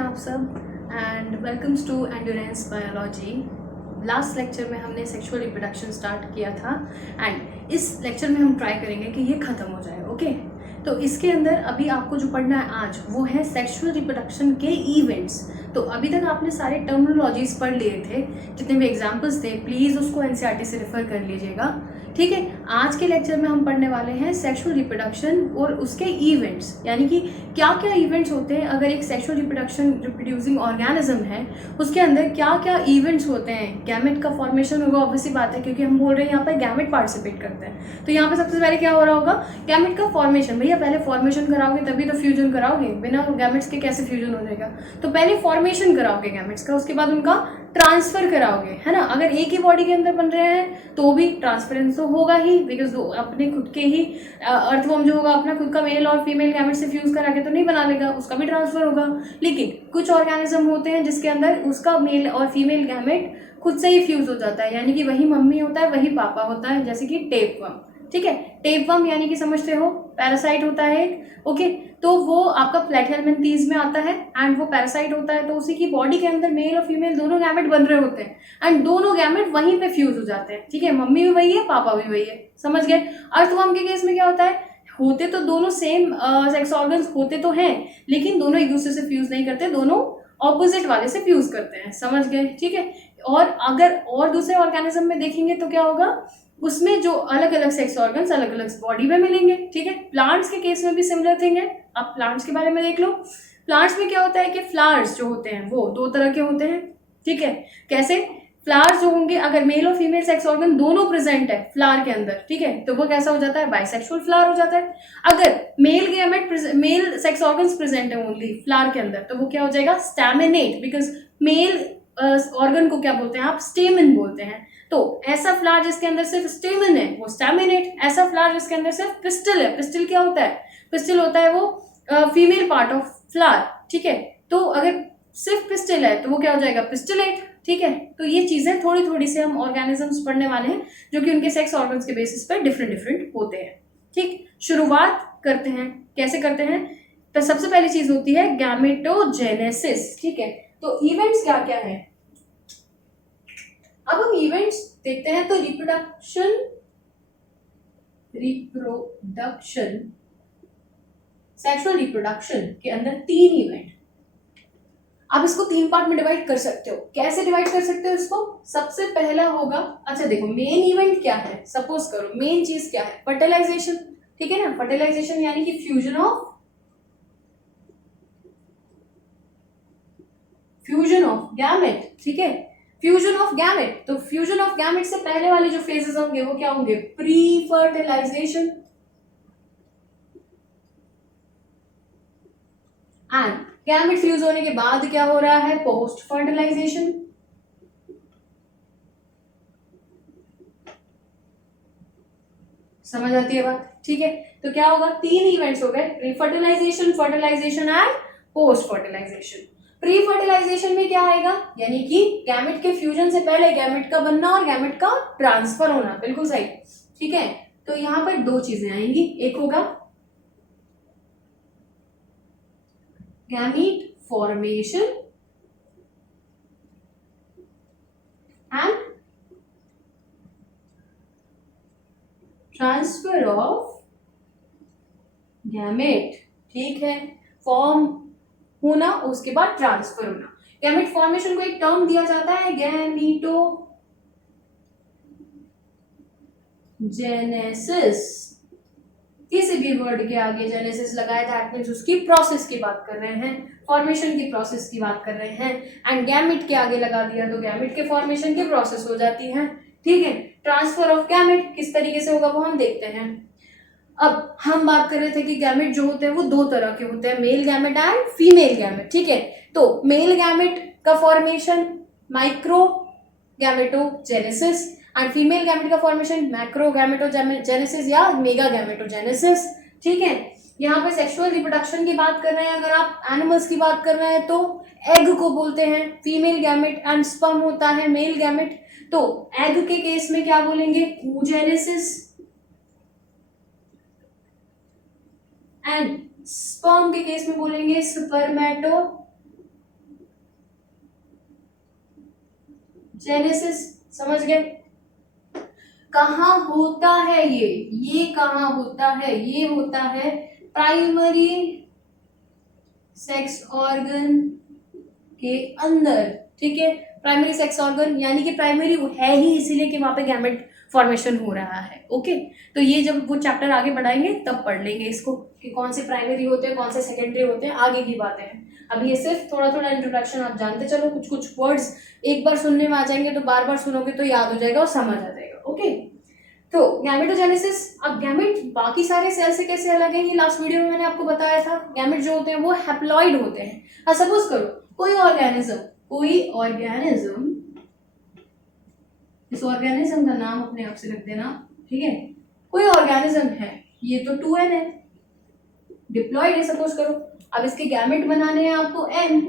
आप सब and welcomes to endurance biology. Last lecture में हमने सेक्सुअल रिप्रोडक्शन स्टार्ट किया था एंड इस लेक्चर में हम ट्राई करेंगे कि ये ख़त्म हो जाए। ओके तो इसके अंदर अभी आपको जो पढ़ना है आज वो है सेक्सुअल रिप्रोडक्शन के इवेंट्स। तो अभी तक आपने सारे टर्मिनोलॉजीज पढ़ लिए थे, जितने भी एग्जाम्पल्स थे प्लीज़ उसको एनसीईआरटी से रेफर कर लीजिएगा। ठीक है, आज के लेक्चर में हम पढ़ने वाले हैं सेक्सुअल रिप्रोडक्शन और उसके इवेंट्स, यानी कि क्या क्या इवेंट्स होते हैं अगर एक सेक्सुअल रिप्रोड्यूसिंग ऑर्गेनिज्म है उसके अंदर क्या क्या इवेंट्स होते हैं। गैमेट का फॉर्मेशन होगा, ऑब्वियसली बात है, क्योंकि हम बोल रहे हैं यहाँ पर गैमेट पार्टिसिपेट करते हैं। तो यहाँ पे सबसे पहले क्या हो रहा होगा, गैमेट का फॉर्मेशन। भैया पहले फॉर्मेशन कराओगे तभी तो फ्यूजन कराओगे, बिना गैमेट्स के कैसे फ्यूजन हो जाएगा। तो पहले फॉर्मेशन कराओगे गैमेट्स का, उसके बाद उनका ट्रांसफर कराओगे, है ना। अगर एक ही बॉडी के अंदर बन रहे हैं तो भी ट्रांसफरेंस तो होगा ही, बिकॉज अपने खुद के ही अर्थवॉर्म जो होगा अपना खुद का मेल और फीमेल गैमेट से फ्यूज करा के तो नहीं बना लेगा, उसका भी ट्रांसफर होगा। लेकिन कुछ ऑर्गेनिज्म होते हैं जिसके अंदर उसका मेल और फीमेल गैमेट खुद से ही फ्यूज हो जाता है, यानी कि वही मम्मी होता है वही पापा होता है, जैसे कि टेपवर्म। ठीक है, टेपवर्म यानी कि समझते हो पैरासाइट होता है एक। ओके, तो वो आपका प्लेटहेलमिन्थीज में आता है एंड वो पैरासाइट होता है, तो उसी की बॉडी के अंदर मेल और फीमेल दोनों गैमेट बन रहे होते हैं एंड दोनों गैमेट वहीं पे फ्यूज हो जाते हैं। ठीक है, मम्मी भी वही है पापा भी वही है, समझ गए। अर्थवर्म के केस में क्या होता है, होते तो दोनों सेम सेक्स ऑर्गन्स होते तो हैं, लेकिन दोनों एक दूसरे से फ्यूज नहीं करते, दोनों ऑपोजिट वाले से फ्यूज करते हैं, समझ गए। ठीक है, और अगर और दूसरे ऑर्गेनिज्म में देखेंगे तो क्या होगा, उसमें जो अलग अलग सेक्स ऑर्गन्स अलग अलग बॉडी में मिलेंगे। ठीक है, प्लांट्स के केस में भी सिमिलर थिंग है। अब प्लांट्स के बारे में देख लो। प्लांट्स में क्या होता है कि फ्लावर्स जो होते हैं वो दो तरह के होते हैं। ठीक है, कैसे, फ्लावर्स जो होंगे अगर मेल और फीमेल सेक्स ऑर्गन दोनों प्रेजेंट है फ्लावर के अंदर, ठीक है, तो वो कैसा हो जाता है, बाइसेक्सुअल फ्लावर हो जाता है। अगर मेल सेक्स ऑर्गन्स प्रेजेंट है ओनली फ्लावर के अंदर, तो वो क्या हो जाएगा, स्टैमिनेट, बिकॉज मेल ऑर्गन को क्या बोलते हैं आप, स्टेमन बोलते हैं। तो ऐसा फ्लावर जिसके अंदर सिर्फ स्टेमन है वो स्टैमिनेट, ऐसा फ्लावर जिसके अंदर सिर्फ पिस्टल है, पिस्टल क्या होता है, पिस्टल होता है वो फीमेल पार्ट ऑफ फ्लावर। ठीक है, तो अगर सिर्फ पिस्टल है तो वो क्या हो जाएगा, पिस्टलेट। ठीक है, तो ये चीजें थोड़ी थोड़ी से हम ऑर्गेनिजम्स पढ़ने वाले हैं जो कि उनके सेक्स ऑर्गन्स के बेसिस पर डिफरेंट डिफरेंट होते हैं। ठीक, शुरुआत करते हैं, कैसे करते हैं। तो सबसे पहली चीज होती है गैमेटोजेनेसिस। ठीक है, तो इवेंट्स क्या क्या है, अब हम इवेंट्स देखते हैं। तो रिप्रोडक्शन सेक्सुअल रिप्रोडक्शन के अंदर 3 इवेंट, आप इसको 3 पार्ट में डिवाइड कर सकते हो। कैसे डिवाइड कर सकते हो इसको, सबसे पहला होगा, अच्छा देखो मेन इवेंट क्या है, सपोज करो मेन चीज क्या है, फर्टिलाइजेशन। ठीक है ना, फर्टिलाइजेशन यानी कि फ्यूजन ऑफ गैमेट। ठीक है, फ्यूजन ऑफ गैमेट, तो फ्यूजन ऑफ गैमेट से पहले वाले जो फेजेस होंगे वो क्या होंगे, pre fertilization and gamete fuse होने के बाद क्या हो रहा है, पोस्ट फर्टिलाइजेशन। समझ आती है बात। ठीक है, तो क्या होगा, 3 इवेंट्स हो गए, pre fertilization, fertilization and post fertilization. Pre fertilization में क्या आएगा, यानी कि गैमेट के फ्यूजन से पहले गैमेट का बनना और गैमेट का ट्रांसफर होना, बिल्कुल सही। ठीक है, तो यहां पर 2 चीजें आएंगी, एक होगा gamete formation and transfer of gamete. ठीक है, फॉर्म होना उसके बाद ट्रांसफर होना। गैमेट फॉर्मेशन को एक टर्म दिया जाता है गैमीटोजेनेसिस, किसी भी वर्ड के आगे जेनेसिस लगाए दैट मींस उसकी प्रोसेस की बात कर रहे हैं, फॉर्मेशन की प्रोसेस की बात कर रहे हैं, एंड गैमेट के आगे लगा दिया तो गैमेट के फॉर्मेशन की प्रोसेस हो जाती है। ठीक है, ट्रांसफर ऑफ गैमेट किस तरीके से होगा वो हम देखते हैं। अब हम बात कर रहे थे कि गैमेट जो होते हैं वो 2 तरह के होते हैं, male gamete and female gamete. ठीक है, तो मेल गैमेट का formation micro gametogenesis and female gamete का फॉर्मेशन मैक्रो गैमेटोजेनेसिस या मेगा गैमेटोजेनेसिस। ठीक है, यहाँ पे सेक्सुअल रिप्रोडक्शन की बात कर रहे हैं, अगर आप एनिमल्स की बात कर रहे हैं तो एग को बोलते हैं फीमेल गैमेट एंड स्पर्म होता है मेल गैमेट। तो एग के केस में क्या बोलेंगे, oogenesis एंड स्पर्म के केस में बोलेंगे स्पर्मेटोजेनेसिस। जेनेसिस, समझ गए? कहाँ होता है ये कहाँ होता है? ये होता है प्राइमरी सेक्स ऑर्गन के अंदर, ठीक है? प्राइमरी सेक्स ऑर्गन यानी कि प्राइमरी है ही इसीलिए कि वहां पे गैमेट फॉर्मेशन हो रहा है, ओके? तो ये जब वो चैप्टर आगे बढ़ाएंगे तब पढ़ लेंगे इसको कि कौन से प्राइमरी होते हैं, कौन से सेकेंडरी होते हैं, आगे की बातें हैं। अभी ये सिर्फ थोड़ा थोड़ा इंट्रोडक्शन, आप जानते चलो, कुछ कुछ वर्ड्स एक बार सुनने में आ जाएंगे तो बार बार सुनोगे तो याद हो जाएगा और समझ आ जाएगा, ओके? तो गैमेटोजेनेसिस, अब गैमेट बाकी सारे सेल से कैसे अलग है, ये लास्ट वीडियो में मैंने आपको बताया था। गैमेट जो होते हैं वो हैप्लॉइड होते हैं। हाँ, सपोज करो कोई ऑर्गेनिज्म, इस ऑर्गेनिज्म का नाम अपने आप से रख देना, ठीक है? कोई ऑर्गेनिज्म है, ये तो 2n है, डिप्लॉइड है सपोज करो। अब इसके गैमेट बनाने हैं आपको n,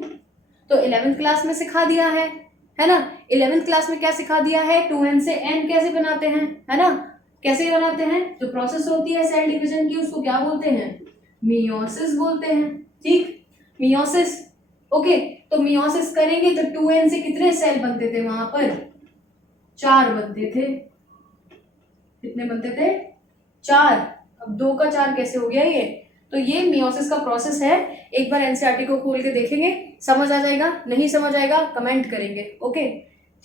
तो 11th क्लास में सिखा दिया है ना? 11th क्लास में क्या सिखा दिया है? 2n से n कैसे बनाते हैं, है ना? कैसे बनाते हैं? जो प्रोसेस होती है सेल डिवीजन की उसको क्या बोलते हैं? मियोसिस बोलते हैं, ठीक? Meiosis, okay? तो मियोसिस करेंगे तो 2n से कितने सेल बनते थे वहां पर? 4 बनते थे। कितने बनते थे? 4। अब 2 का 4 कैसे हो गया ये? तो ये मियोसिस का प्रोसेस है। एक बार एनसीईआरटी को खोल के देखेंगे, समझ आ जाएगा। नहीं समझ आएगा कमेंट करेंगे, ओके?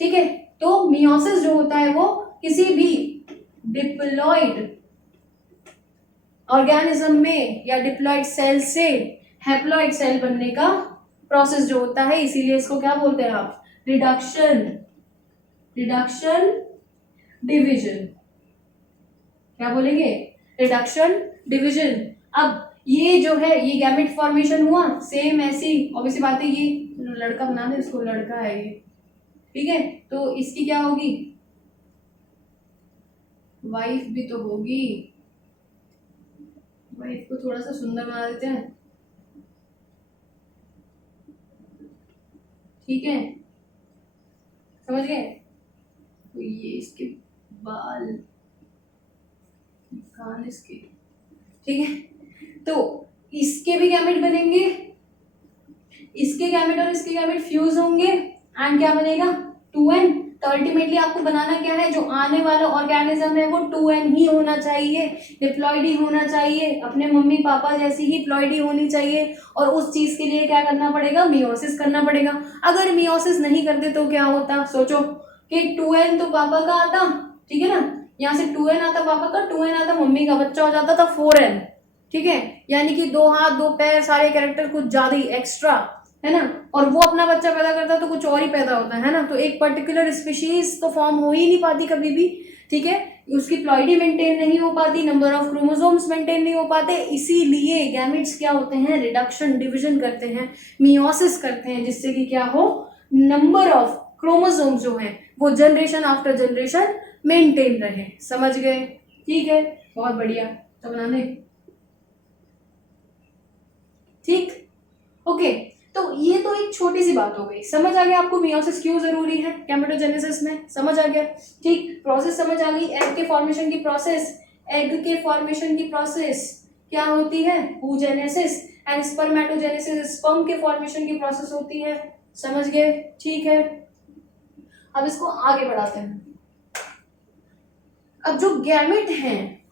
ठीक है, तो मियोसिस जो होता है वो किसी भी डिप्लॉइड ऑर्गेनिज्म में या डिप्लॉइड सेल से हैप्लॉइड सेल बनने का प्रोसेस जो होता है, इसीलिए इसको क्या बोलते हैं आप? Reduction division. क्या बोलेंगे? Reduction division. अब ये जो है ये गैमेट फॉर्मेशन हुआ, सेम ऐसी ऑब्वियसली बात है, ये लड़का बना दे, इसको लड़का है ये, ठीक है? तो इसकी क्या होगी? वाइफ भी तो होगी। वाइफ को थोड़ा सा सुंदर बना देते हैं, ठीक है? समझ गए? तो ये इसके बाल, कान इसके, ठीक है? तो इसके भी गैमेट बनेंगे, इसके गैमेट और इसके गैमेट फ्यूज होंगे एंड क्या बनेगा? 2n। तो अल्टीमेटली आपको बनाना क्या है? जो आने वाला ऑर्गेनिज्म है वो 2n ही होना चाहिए, डिप्लॉइड ही होना चाहिए, अपने मम्मी पापा जैसी ही प्लॉइड ही होनी चाहिए। और उस चीज के लिए क्या करना पड़ेगा? मियोसिस करना पड़ेगा। अगर मियोसिस नहीं करते तो क्या होता? सोचो कि 2n तो पापा का आता, ठीक है ना? यहाँ से 2n आता पापा का, 2n आता मम्मी का, बच्चा हो जाता था 4n, ठीक है? यानी कि 2 हाथ 2 पैर, सारे कैरेक्टर कुछ ज्यादा ही एक्स्ट्रा, है ना? और वो अपना बच्चा पैदा करता तो कुछ और ही पैदा होता है ना? तो एक पर्टिकुलर स्पीशीज तो फॉर्म हो ही नहीं पाती कभी भी, ठीक है? उसकी प्लॉइडी मेंटेन नहीं हो पाती, नंबर ऑफ क्रोमोसोम्स मेंटेन नहीं हो पाते, इसीलिए गैमेट्स क्या होते हैं? रिडक्शन डिवीजन करते हैं, मियोसिस करते हैं, जिससे कि क्या हो? नंबर ऑफ क्रोमोसोम्स जो है वो जनरेशन आफ्टर जनरेशन मेंटेन रहे। समझ गए? ठीक है, बहुत बढ़िया। तो बनाने, ठीक, ओके? तो ये तो एक छोटी सी बात हो गई। समझ आ गया आपको मियोसिस क्यों जरूरी है गैमेटोजेनेसिस में? समझ आ गया, ठीक? प्रोसेस समझ आ गई। एग के फॉर्मेशन की प्रोसेस, एग के फॉर्मेशन की प्रोसेस क्या होती है? oogenesis। एंड स्पर्मेटोजेनेसिस, स्पर्म के फॉर्मेशन की प्रोसेस होती है। समझ गए? ठीक है, अब इसको आगे बढ़ाते हैं। अब जो गैमेट हैं,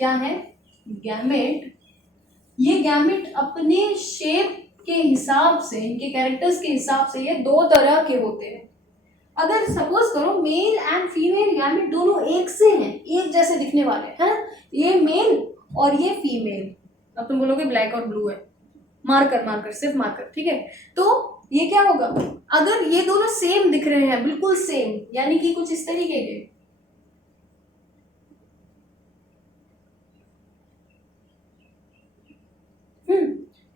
क्या है? गैमेट। ये गैमेट अपने शेप के हिसाब से, इनके कैरेक्टर्स के हिसाब से ये 2 तरह के होते हैं। अगर सपोज करो मेल एंड फीमेल गैमेट दोनों एक से हैं, एक जैसे दिखने वाले, है ना? ये मेल और ये फीमेल। अब तुम बोलोगे ब्लैक और ब्लू है, मार्कर सिर्फ मार्कर, ठीक है? तो ये क्या होगा? अगर ये दोनों सेम दिख रहे हैं, बिल्कुल सेम, यानी कि कुछ इस तरीके के,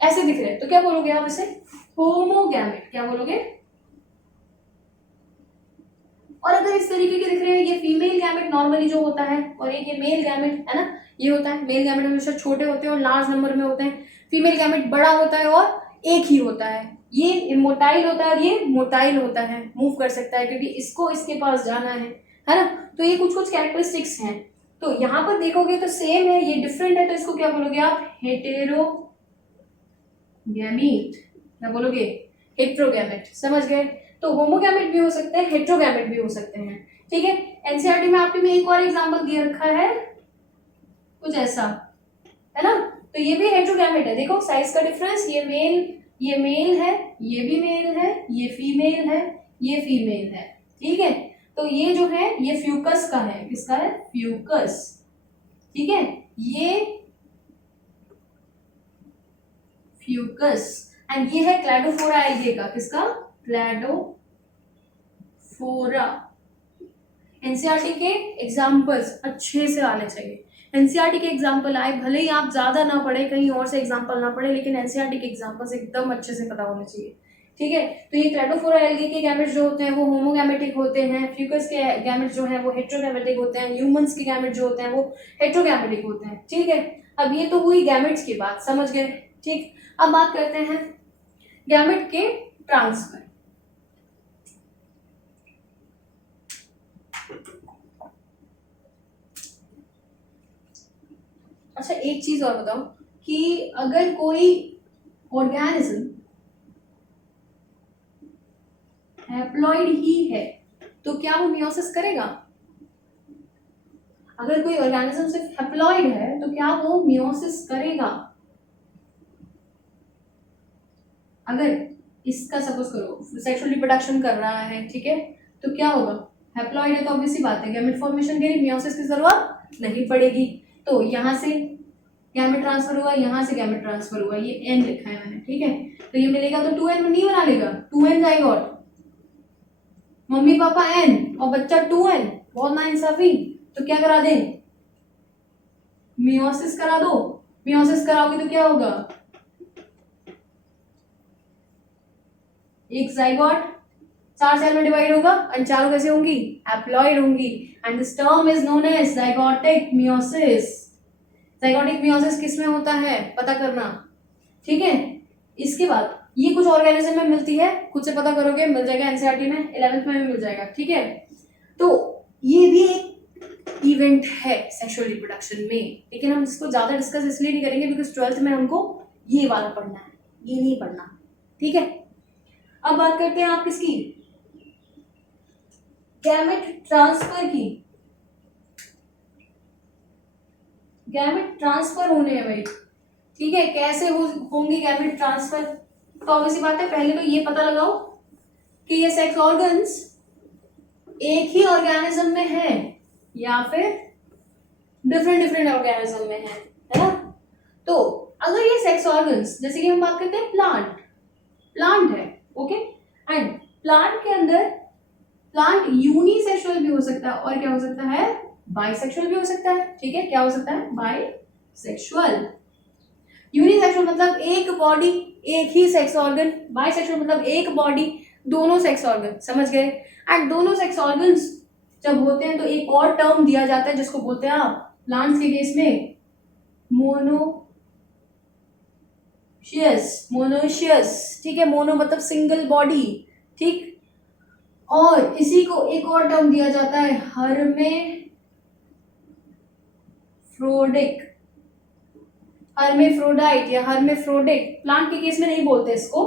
ऐसे दिख रहे हैं, तो क्या बोलोगे आप इसे? होमोगैमेट। क्या बोलोगे? और अगर इस तरीके के दिख रहे हैं, ये फीमेल गैमेट नॉर्मली जो होता है, और एक ये मेल गैमेट, है ना? ये होता है, मेल गैमेट हमेशा छोटे होते हैं और लार्ज नंबर में होते हैं, फीमेल गैमेट बड़ा होता है और एक ही होता है। ये इमोटाइल होता है और ये मोटाइल होता है, मूव कर सकता है क्योंकि इसको इसके पास जाना है ना? तो ये कुछ कुछ कैरेक्टरिस्टिक्स हैं। तो यहाँ पर देखोगे तो सेम है, ये डिफरेंट है, तो इसको क्या बोलोगे आप? हेटेरोगैमीट। क्या बोलोगे? हेट्रोगैमेट। समझ गए? तो होमोगैमेट भी हो सकते हैं, हेट्रोगैमेट भी हो सकते हैं, ठीक है। एनसीईआरटी में आपके में एक और एग्जांपल दिया रखा है कुछ ऐसा, है ना। तो ये भी हेट्रोगैमेट है, देखो साइज का डिफरेंस, ये मेल है, ये भी मेल है, ये फीमेल है, ये फीमेल है, ठीक है। तो ये जो है ये फ्यूकस का है, किसका है, फ्यूकस, ठीक है। ये फ्यूकस एंड ये है क्लैडोफोरा एल्गे का, किसका, क्लैडोफोरा। एनसीईआरटी के एग्जांपल्स अच्छे से आने चाहिए, एनसीईआरटी के एग्जांपल आए, भले ही आप ज्यादा ना पढ़े, कहीं और से एग्जांपल ना पढ़े, लेकिन एनसीईआरटी के एग्जांपल्स एकदम अच्छे से पता होने चाहिए, ठीक है। तो ये क्लैडोफोरा एल्गे के गैमेट्स जो होते हैं वो होमोगैमेटिक होते हैं, फ्यूकस के गैमेट्स जो हैं वो हेट्रोगैमेटिक होते हैं, ह्यूमंस के गैमेट जो होते हैं वो हेट्रोगैमेटिक होते हैं, ठीक है। अब ये तो हुई गैमेट्स की बात, समझ गए, ठीक। अब बात करते हैं गैमेट के ट्रांसफर। अच्छा एक चीज और बताओ कि अगर कोई ऑर्गेनिज्म हैप्लॉइड ही है तो क्या वो मियोसिस करेगा? अगर कोई ऑर्गेनिज्म सिर्फ हैप्लॉइड है तो क्या वो मियोसिस करेगा? अगर इसका सपोज करो सेक्सुअल रिप्रोडक्शन कर रहा है, ठीक है, तो क्या होगा, हैप्लॉइड है तो ऑब्वियसली बात है गैमेट फॉर्मेशन के लिए मियोसिस की जरूरत नहीं पड़ेगी। तो यहाँ से गैमेट ट्रांसफर हुआ, यहाँ से गैमेट ट्रांसफर हुआ, ये एन लिखा है मैंने, ठीक है। तो ये मिलेगा तो 2n नहीं बना लेगा, 2n zygote, mummy papa n और बच्चा 2n, बहुत नाइंसाफी। तो क्या करा दे, मियोसिस करा दो, मियोसिस कराओगे तो क्या होगा, एक जाइगोट 4 सेल में डिवाइड होगा एंड चारों कैसे होंगी, हैप्लॉइड होंगी, and this term is known as zygotic meiosis. Zygotic meiosis किस में होता है पता करना, ठीक है। इसके बाद ये कुछ ऑर्गेनिज्म में मिलती है, खुद से पता करोगे, मिल जाएगा एनसीईआरटी में, 11th में भी मिल जाएगा, ठीक है। तो ये भी एक इवेंट है सेक्सुअल रिप्रोडक्शन में, लेकिन हम इसको ज्यादा डिस्कस इसलिए नहीं करेंगे बिकॉज 12th में हमको ये वाला पढ़ना है, ये नहीं पढ़ना, ठीक है। अब बात करते हैं आप किसकी, गैमेट ट्रांसफर की। गैमेट ट्रांसफर होने हैं भाई, ठीक है। कैसे होंगे गैमेट ट्रांसफर, तो ऑब्वियसली बात है, पहले तो ये पता लगाओ कि ये सेक्स ऑर्गन्स एक ही ऑर्गेनिज्म में है या फिर डिफरेंट डिफरेंट ऑर्गेनिज्म में है ना। तो अगर ये सेक्स ऑर्गन्स, जैसे कि हम बात करते हैं प्लांट है, ओके, एंड प्लांट के अंदर प्लांट यूनिसेक्सुअल भी हो सकता है और क्या हो सकता है, बाइसेक्सुअल भी हो सकता है, ठीक है। क्या हो सकता है, बाइसेक्सुअल। यूनिसेक्सुअल मतलब एक बॉडी एक ही सेक्स ऑर्गन, बाइसेक्सुअल मतलब एक बॉडी दोनों सेक्स ऑर्गन, समझ गए। एंड दोनों सेक्स ऑर्गन्स जब होते हैं तो एक और टर्म दिया जाता है जिसको बोलते हैं आप प्लांट्स के केस में मोनोशियस, ठीक है। मोनो मतलब सिंगल बॉडी, ठीक। और इसी को एक और टर्म दिया जाता है हर्मेफ्रोडाइट या हर्मेफ्रोडिक। प्लांट के केस में नहीं बोलते इसको,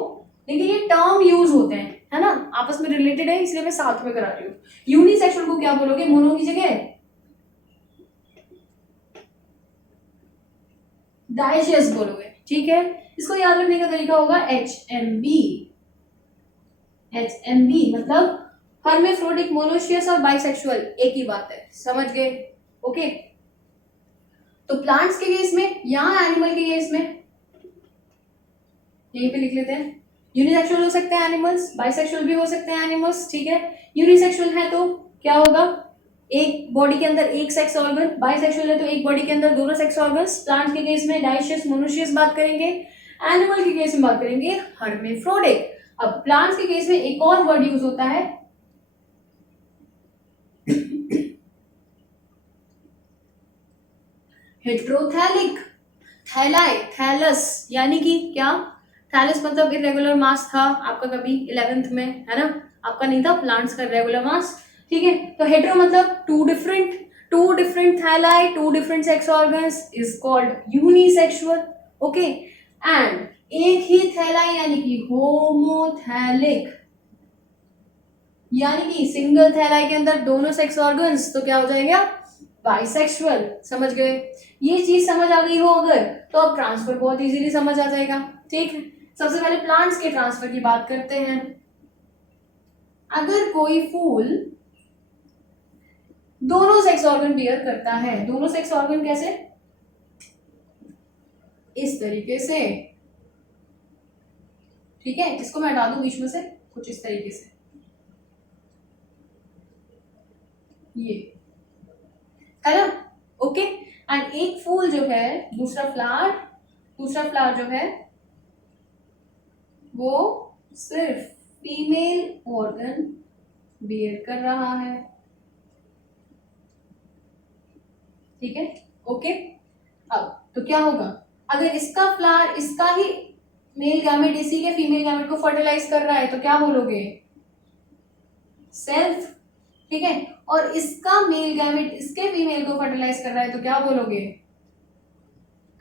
लेकिन ये टर्म यूज होते हैं, है ना, आपस में रिलेटेड है इसलिए मैं साथ में करा रही हूँ। यूनिसेक्सुअल को क्या बोलोगे, मोनो की जगह डाइशियस बोलोगे, ठीक है। इसको याद रखने का तरीका होगा HMB मतलब हर्मेफ्रोडिक, मोनोशियस और बाइसेक्सुअल एक ही बात है, समझ गए, ओके। तो प्लांट्स के केस में या एनिमल के केस में यहीं पे लिख लेते हैं, यूनिसेक्सुअल हो सकते हैं एनिमल्स, बाइसेक्सुअल भी हो सकते हैं एनिमल्स, ठीक है। यूनिसेक्सुअल है तो क्या होगा, एक बॉडी के अंदर एक सेक्स ऑर्गन, बाइसेक्सुअल है तो एक बॉडी के अंदर दोनों सेक्स ऑर्गन्स। प्लांट्स के केस में डाइशियस मोनोशियस बात करेंगे, एनिमल के केस में बात करेंगे हर्मेफ्रोडिक। अब प्लांट्स के केस में एक और वर्ड यूज होता है हेट्रोथैलिक, थैलाई, थैलस, यानी कि क्या, थैलस मतलब इरेगुलर मास था आपका कभी 11th में, है ना, आपका नहीं था प्लांट्स का रेगुलर मास, ठीक है। तो हेट्रो मतलब two different thalli, two different sex organs is called unisexual, okay. And एक ही थैलाई यानी कि होमोथैलिक, यानी कि सिंगल थैलाई के अंदर दोनों सेक्स ऑर्गन्स, तो क्या हो जाएगा, बाइसेक्सुअल। समझ गए, ये चीज समझ आ गई हो अगर, तो अब ट्रांसफर बहुत इजीली समझ आ जाएगा। ठीक है, सबसे पहले प्लांट्स के ट्रांसफर की बात करते हैं। अगर कोई फूल दोनों सेक्स ऑर्गन बियर करता है, दोनों सेक्स ऑर्गन कैसे, इस तरीके से, ठीक है, इसको मैं हटा दूं बीच में से, कुछ इस तरीके से, ये है ना, ओके। एंड एक फूल जो है, दूसरा फ्लावर जो है वो सिर्फ फीमेल ऑर्गन बियर कर रहा है। ठीक है, ओके। अब तो क्या होगा, अगर इसका फ्लावर इसका ही मेल गैमेट इसी के फीमेल गैमेट को फर्टिलाइज कर रहा है तो क्या बोलोगे, सेल्फ। ठीक है, और इसका मेल गैमेट इसके फीमेल को फर्टिलाइज कर रहा है तो क्या बोलोगे,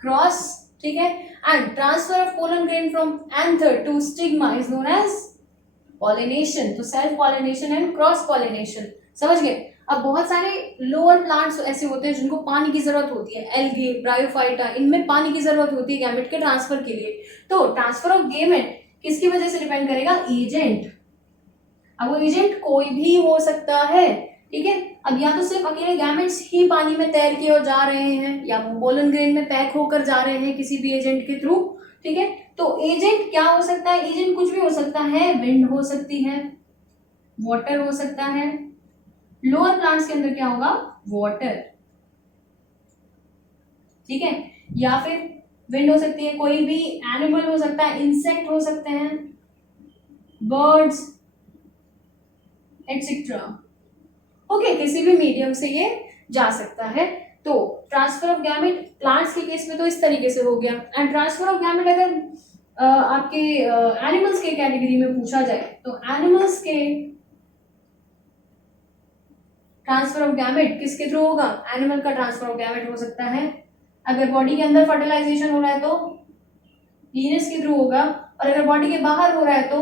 क्रॉस। ठीक है, and transfer of pollen grain from anther to stigma is known as pollination. तो self pollination and cross pollination, समझ गए। अब बहुत सारे लोअर प्लांट्स ऐसे होते हैं जिनको पानी की जरूरत होती है, एल्गे, ब्रायोफाइटा, इनमें पानी की जरूरत होती है गैमेट के ट्रांसफर के लिए। तो ट्रांसफर ऑफ गैमेट किसकी वजह से डिपेंड करेगा, एजेंट। अब वो एजेंट कोई भी हो सकता है। ठीक है, अब या तो सिर्फ अकेले गैमेट्स ही पानी में तैर के और जा रहे हैं, या वो पोलन ग्रेन में पैक होकर जा रहे हैं किसी भी एजेंट के थ्रू। ठीक है, तो एजेंट क्या हो सकता है, एजेंट कुछ भी हो सकता है, विंड हो सकती है, वाटर हो सकता है। लोअर प्लांट्स के अंदर क्या होगा, वाटर। ठीक है, या फिर विंड हो सकती है, कोई भी एनिमल हो सकता है, इंसेक्ट हो सकते हैं, बर्ड्स एटसेट्रा। ओके, किसी भी मीडियम से ये जा सकता है। तो ट्रांसफर ऑफ गैमेट प्लांट्स के केस में तो इस तरीके से हो गया। एंड ट्रांसफर ऑफ गैमेट अगर आपके एनिमल्स के कैटेगरी में पूछा जाए तो एनिमल्स के ट्रांसफर ऑफ गैमेट किसके थ्रू होगा, एनिमल का ट्रांसफर ऑफ गैमेट हो सकता है अगर बॉडी के अंदर फर्टिलाइजेशन हो रहा है तो वीनस के थ्रू होगा, और अगर बॉडी के बाहर हो रहा है तो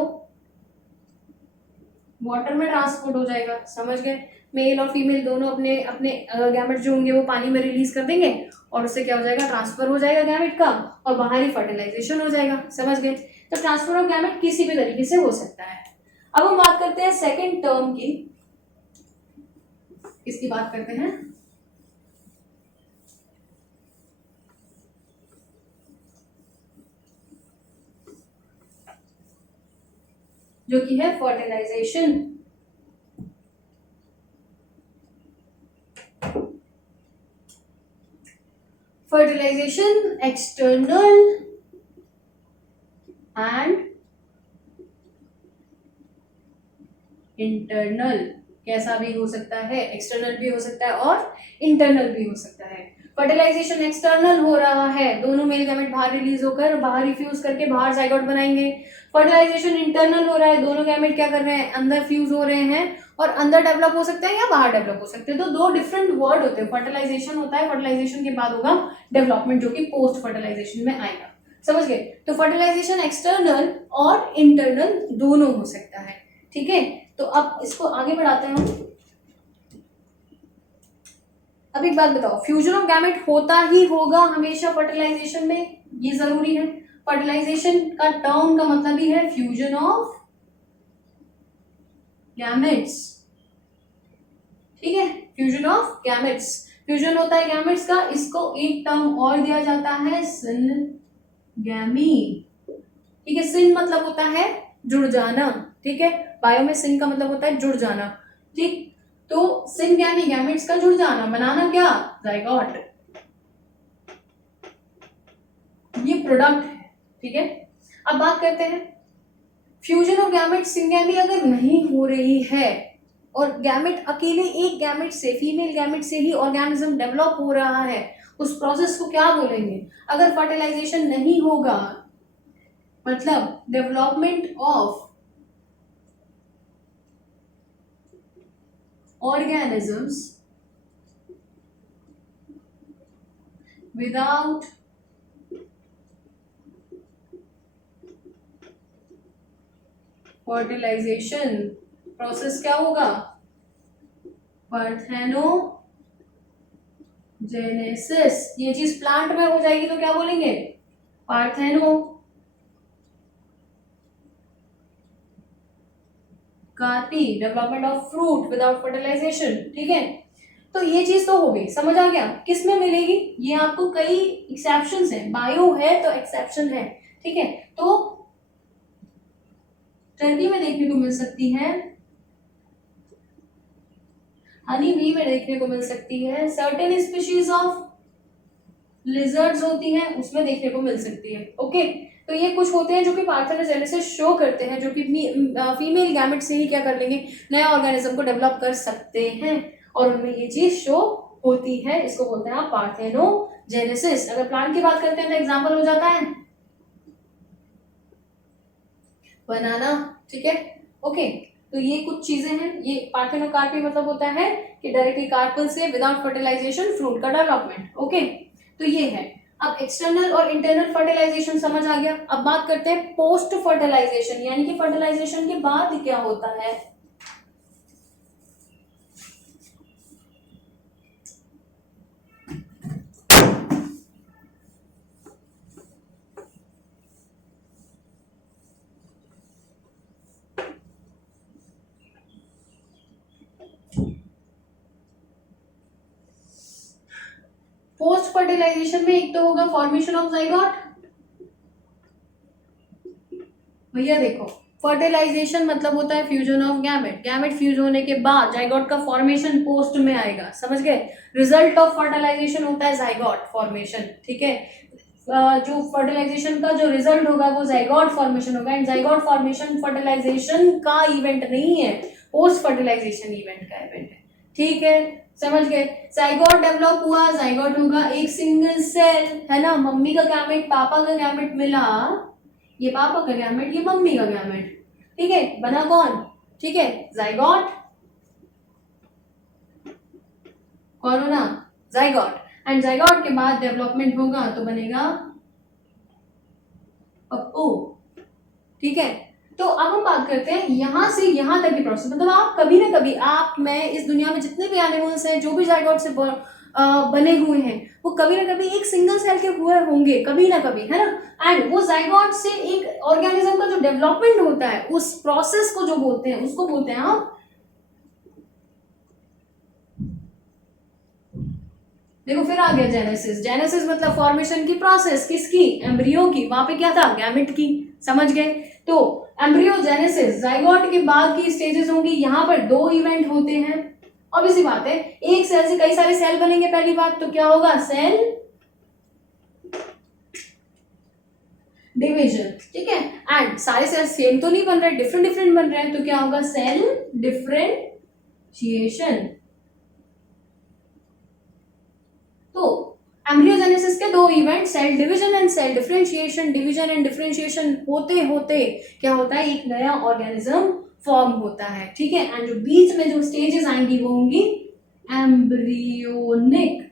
वाटर में ट्रांसपोर्ट हो जाएगा। समझ गए, मेल और फीमेल दोनों अपने अपने गैमेट जो होंगे वो पानी में रिलीज कर देंगे और उससे क्या हो जाएगा, ट्रांसफर हो जाएगा गैमेट का और बाहरी फर्टिलाइजेशन हो जाएगा। समझ गए, तो ट्रांसफर ऑफ गैमेट किसी भी तरीके से हो सकता है। अब हम बात करते हैं सेकेंड टर्म की, किसकी बात करते हैं, जो कि है fertilization. Fertilization external and internal, कैसा भी हो सकता है, एक्सटर्नल भी हो सकता है और इंटरनल भी हो सकता है। फर्टिलाइजेशन एक्सटर्नल हो रहा है, दोनों मेल गैमेट बाहर रिलीज होकर बाहर रिफ्यूज करके बाहर जाइगोट बनाएंगे। फर्टिलाइजेशन इंटरनल हो रहा है, दोनों गैमेट क्या कर रहे हैं, अंदर फ्यूज हो रहे हैं और अंदर डेवलप हो सकते हैं या बाहर डेवलप हो सकते हैं। तो दो डिफरेंट वर्ड होते हैं, फर्टिलाइजेशन होता है, फर्टिलाइजेशन के बाद होगा डेवलपमेंट जो कि पोस्ट फर्टिलाइजेशन में आएगा। समझ गए, तो फर्टिलाइजेशन एक्सटर्नल और इंटरनल दोनों हो सकता है। ठीक है, तो अब इसको आगे बढ़ाते हैं हम। अब एक बात बताओ, फ्यूजन ऑफ गैमेट होता ही होगा हमेशा फर्टिलाइजेशन में, ये जरूरी है। फर्टिलाइजेशन का टर्म का मतलब ही है फ्यूजन ऑफ गैमेट्स। ठीक है, फ्यूजन ऑफ गैमेट्स, फ्यूजन होता है गैमेट्स का, इसको एक टर्म और दिया जाता है सिनगैमी। ठीक है, सिन मतलब होता है जुड़ जाना। ठीक है, बायो में सिन का मतलब होता है जुड़ जाना। ठीक, तो सिनगैमी गैमेट्स का जुड़ जाना, बनाना क्या, जाइगोट, ये प्रोडक्ट है। ठीक है, अब बात करते हैं फ्यूजन ऑफ गैमेट, सिनगैमी अगर नहीं हो रही है और गैमेट अकेले एक गैमेट से, फीमेल गैमेट से ही ऑर्गेनिज्म डेवलप हो रहा है, उस प्रोसेस को क्या बोलेंगे। अगर फर्टिलाइजेशन नहीं होगा मतलब development of organisms without fertilization process क्या होगा, पार्थेनोजेनेसिस। ये चीज प्लांट में हो जाएगी तो क्या बोलेंगे, parthenocarpy, development of fruit without fertilization. ठीक है, तो ये चीज तो हो गई, समझ आ गया। किस में मिलेगी, ये आपको कई एक्सेप्शंस है, बायो है तो एक्सेप्शन है। ठीक है, तो टर्की में देखने को मिल सकती है, हनी बी में देखने को मिल सकती है, सर्टेन स्पीशीज ऑफ लिजर्ड्स होती हैं उसमें देखने को मिल सकती है। ओके, तो ये कुछ होते हैं जो कि पार्थेनोजेनेसिस शो करते हैं, जो कि फीमेल गैमेट से ही क्या कर लेंगे, नया ऑर्गेनिज्म को डेवलप कर सकते हैं, और उनमें ये चीज शो होती है। इसको बोलते हैं आप पार्थेनोजेनेसिस। अगर प्लांट की बात करते हैं तो एग्जाम्पल हो जाता है बनाना। ठीक है, ओके, तो ये कुछ चीजें हैं। ये पार्थेनोकार्पी मतलब होता है कि डायरेक्टली कार्पल से विदाउट फर्टिलाइजेशन फ्रूट का डेवलपमेंट। ओके, तो ये है। अब एक्सटर्नल और इंटरनल फर्टिलाइजेशन समझ आ गया। अब बात करते हैं पोस्ट फर्टिलाइजेशन, यानी कि फर्टिलाइजेशन के बाद क्या होता है। पोस्ट फर्टिलाइजेशन में एक तो होगा फॉर्मेशन ऑफ जाइगोट। भैया देखो, फर्टिलाइजेशन मतलब होता है fusion of gamete, gamete fuse होने के बाद जाइगोट का फॉर्मेशन पोस्ट में आएगा, समझ गए। रिजल्ट ऑफ फर्टिलाइजेशन होता है जाइगोट फॉर्मेशन। ठीक है, जो फर्टिलाइजेशन का जो रिजल्ट होगा वो जाइगोट फॉर्मेशन होगा। एंड जाइगोट फॉर्मेशन फर्टिलाइजेशन का इवेंट नहीं है, पोस्ट फर्टिलाइजेशन इवेंट का इवेंट है। ठीक है, समझ गए। जाइगोट डेवलप हुआ, जाइगोट होगा एक सिंगल सेल, है ना, मम्मी का गैमेट पापा का गैमेट मिला, ये पापा का गैमेट ये मम्मी का गैमेट। ठीक है, बना कौन, ठीक है, जाइगोट। कौन होना, जाइगोट। एंड जाइगोट के बाद डेवलपमेंट होगा तो बनेगा पप्पू। ठीक है, तो अब हम बात करते हैं यहां से यहां तक की प्रोसेस। मतलब आप कभी ना कभी, आप मैं इस दुनिया में जितने भी एनिमल्स हैं जो भी जाइगोट से बने हुए हैं, वो कभी ना कभी एक सिंगल सेल के हुए होंगे, कभी ना कभी, है ना। एंड वो जाइगोट से एक ऑर्गेनिज्म का जो डेवलपमेंट होता है, उस प्रोसेस को जो बोलते हैं उसको बोलते हैं आप, देखो फिर आ गया जेनेसिस। जेनेसिस मतलब फॉर्मेशन की प्रोसेस, किसकी, एम्ब्रियो की। वहां पे क्या था, गैमेट की, समझ गए। तो एम्ब्रियोजेनेसिस जाइगोट के बाद की स्टेजेस होंगी। यहाँ पर दो इवेंट होते हैं, ऑब्वियस सी बात है। एक सेल से कई सारे सेल बनेंगे, पहली बात तो क्या होगा, सेल डिवीजन। ठीक है, एंड सारे सेल सेम तो नहीं बन रहे, डिफरेंट डिफरेंट बन रहे हैं, तो क्या होगा, सेल डिफरेंशिएशन। तो एम्ब्रियोजेनेसिस के दो event, cell division and cell differentiation. Division and differentiation होते होते क्या होता है, एक नया ऑर्गेनिज्म फॉर्म होता है। ठीक है, एंड जो बीच में जो स्टेजेस आएंगी वो होंगी एम्ब्रियोनिक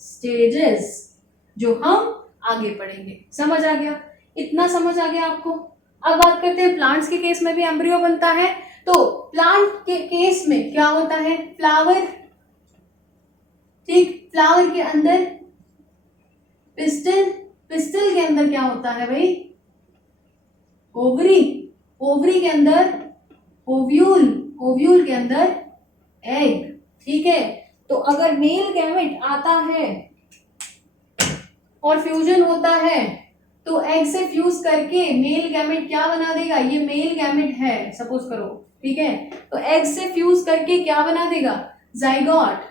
स्टेजेस, जो हम आगे पढ़ेंगे। समझ आ गया, इतना समझ आ गया आपको। अब बात करते हैं प्लांट्स के केस में भी एम्ब्रियो बनता है। तो प्लांट के केस में क्या होता है, फ्लावर, ठीक, फ्लावर के अंदर पिस्टल, पिस्टल के अंदर क्या होता है भाई, ओवरी, ओवरी के अंदर ओव्यूल, ओव्यूल के अंदर एग। ठीक है, तो अगर मेल गैमेट आता है और फ्यूजन होता है तो एग से फ्यूज करके मेल गैमेट क्या बना देगा, ये मेल गैमेट है सपोज करो। ठीक है, तो एग से फ्यूज करके क्या बना देगा, जाइगोट,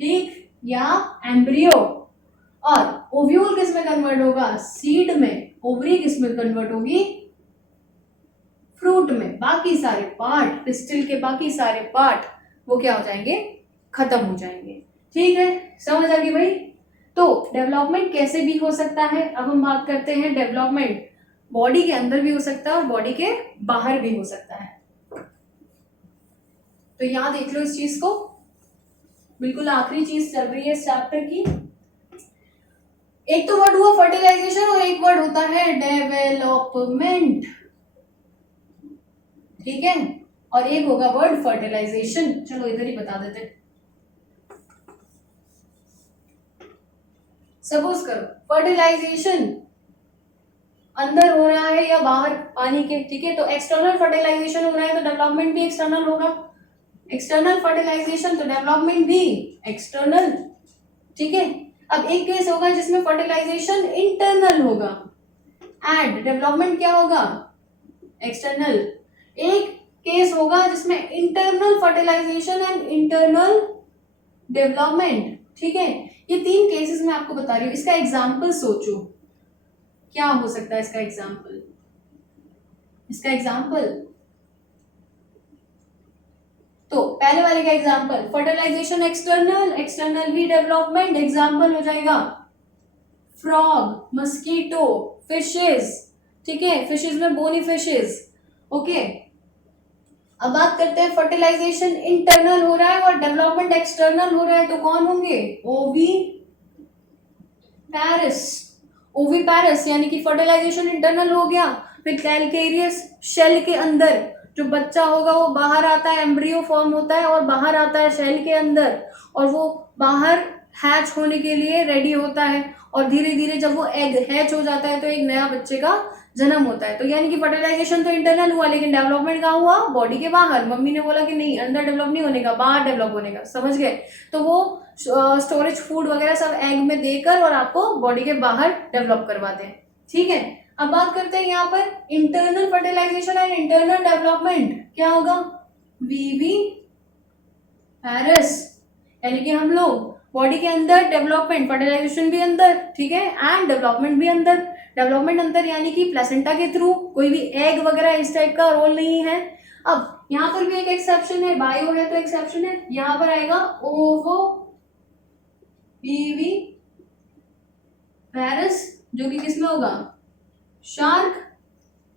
ठीक, या एम्ब्रियो। और ओव्यूल किस में कन्वर्ट होगा, सीड में। ओवरी किस में कन्वर्ट होगी, फ्रूट में। बाकी सारे पार्ट, पिस्टिल के बाकी सारे पार्ट वो क्या हो जाएंगे, खत्म हो जाएंगे। ठीक है, समझ आ गई भाई। तो डेवलपमेंट कैसे भी हो सकता है। अब हम बात करते हैं डेवलपमेंट बॉडी के अंदर भी हो सकता है और बॉडी के बाहर भी हो सकता है। तो यहां देख लो इस चीज को, बिल्कुल आखिरी चीज चल रही है इस चैप्टर की। एक तो वर्ड हुआ फर्टिलाइजेशन और एक वर्ड होता है डेवलपमेंट। ठीक है, और एक होगा वर्ड फर्टिलाइजेशन। चलो इधर ही बता देते हैं। सपोज करो फर्टिलाइजेशन अंदर हो रहा है या बाहर पानी के, ठीक है, तो एक्सटर्नल फर्टिलाइजेशन हो रहा है तो डेवलपमेंट भी एक्सटर्नल होगा, एक्सटर्नल फर्टिलाइजेशन तो डेवलपमेंट भी एक्सटर्नल, ठीक है। अब एक केस होगा जिसमें फर्टिलाइजेशन इंटरनल होगा एंड डेवलपमेंट क्या होगा, एक्सटर्नल। एक केस होगा जिसमें internal fertilization and internal development, ठीक है। ये 3 केसेस मैं आपको बता रही हूँ। इसका एग्जाम्पल सोचो, क्या हो सकता है इसका एग्जाम्पल, इसका एग्जाम्पल तो पहले वाले का एग्जाम्पल फर्टिलाइजेशन एक्सटर्नल, एक्सटर्नल भी डेवलपमेंट, एग्जाम्पल हो जाएगा फ्रॉग, मस्कीटो, फिशेस, ठीक है, फिशेस में बोनी फिशेस, ओके। अब बात करते हैं फर्टिलाइजेशन इंटरनल हो रहा है और डेवलपमेंट एक्सटर्नल हो रहा है, तो कौन होंगे, ओवी पैरिस, ओवी पैरिस, यानी कि फर्टिलाइजेशन इंटरनल हो गया। फिर कैलकेरियस शेल के अंदर जो बच्चा होगा वो बाहर आता है, एम्ब्रियो फॉर्म होता है और बाहर आता है शेल के अंदर, और वो बाहर हैच होने के लिए रेडी होता है, और धीरे धीरे जब वो एग हैच हो जाता है तो एक नया बच्चे का जन्म होता है। तो यानी कि फर्टिलाइजेशन तो इंटरनल हुआ, लेकिन डेवलपमेंट कहाँ हुआ, बॉडी के बाहर। मम्मी ने बोला कि नहीं अंदर डेवलप नहीं होने का, बाहर डेवलप होने का, समझ गए। तो वो स्टोरेज फूड वगैरह सब एग में देकर और आपको बॉडी के बाहर डेवलप करवाते हैं, ठीक है। अब बात करते हैं यहाँ पर internal fertilization and internal development, क्या होगा, वीवी पैरिस, यानी कि हम लोग बॉडी के अंदर डेवलपमेंट, फर्टिलाइजेशन भी अंदर, ठीक है, एंड डेवलपमेंट भी अंदर। डेवलपमेंट अंदर यानी कि प्लेसेंटा के थ्रू, कोई भी एग वगैरह इस टाइप का रोल नहीं है। अब यहाँ पर भी एक एक्सेप्शन है, बायो है तो एक्सेप्शन है, यहाँ पर आएगा ओवो वीवी पैरिस, जो कि किसमें होगा, शार्क।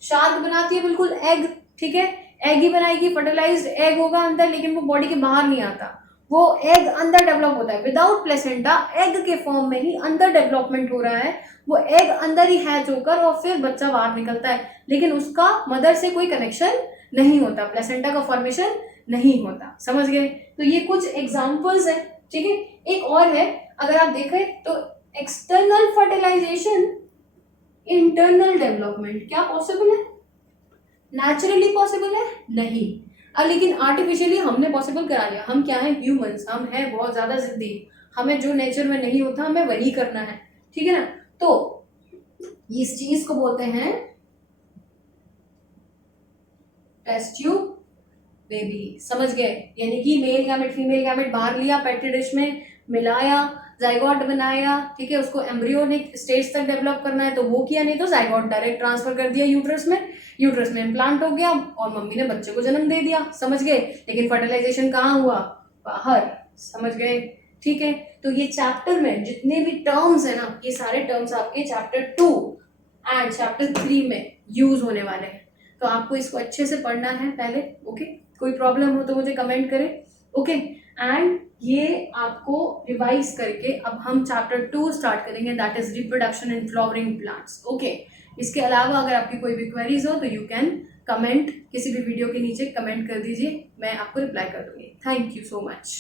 शार्क बनाती है बिल्कुल एग, ठीक है, एग ही बनाएगी, फर्टिलाइज्ड एग होगा अंदर, लेकिन वो बॉडी के बाहर नहीं आता, वो एग अंदर डेवलप होता है विदाउट प्लेसेंटा, एग के फॉर्म में ही अंदर डेवलपमेंट हो रहा है। वो एग अंदर ही हैच होकर और फिर बच्चा बाहर निकलता है, लेकिन उसका मदर से कोई कनेक्शन नहीं होता, प्लेसेंटा का फॉर्मेशन नहीं होता, समझ गए। तो ये कुछ एग्जाम्पल्स है, ठीक है। एक और है, अगर आप देखें तो एक्सटर्नल फर्टिलाइजेशन इंटरनल डेवलपमेंट, क्या पॉसिबल है, नेचुरली पॉसिबल है, नहीं। अब लेकिन आर्टिफिशियली हमने पॉसिबल करा लिया। हम क्या है, ह्यूमंस, हम हैं बहुत ज्यादा जिद्दी, हमें जो नेचर में नहीं होता हमें वही करना है, ठीक है ना। तो इस चीज को बोलते हैं टेस्ट ट्यूब बेबी, समझ गए। यानी कि मेल गैमेट फीमेल गैमेट बाहर लिया, पेट्री डिश में मिलाया, जाइगोट बनाया, ठीक है, उसको एम्ब्रियोनिक स्टेज तक डेवलप करना है तो वो किया, नहीं तो जाइगोट डायरेक्ट ट्रांसफर कर दिया यूट्रस में, यूट्रस में इम्प्लांट हो गया और मम्मी ने बच्चे को जन्म दे दिया, समझ गए। लेकिन फर्टिलाइजेशन कहाँ हुआ, बाहर, समझ गए, ठीक है। तो ये चैप्टर में जितने भी टर्म्स है ना, ये सारे टर्म्स आपके चैप्टर 2 एंड चैप्टर 3 में यूज होने वाले हैं, तो आपको इसको अच्छे से पढ़ना है पहले, ओके। कोई प्रॉब्लम हो तो मुझे कमेंट करें, ओके। एंड ये आपको रिवाइज करके अब हम चैप्टर 2 स्टार्ट करेंगे, that is reproduction in flowering plants, okay. इसके अलावा अगर आपकी कोई भी क्वेरीज हो तो यू कैन कमेंट, किसी भी वीडियो के नीचे कमेंट कर दीजिए, मैं आपको रिप्लाई कर दूंगी। Thank you so much.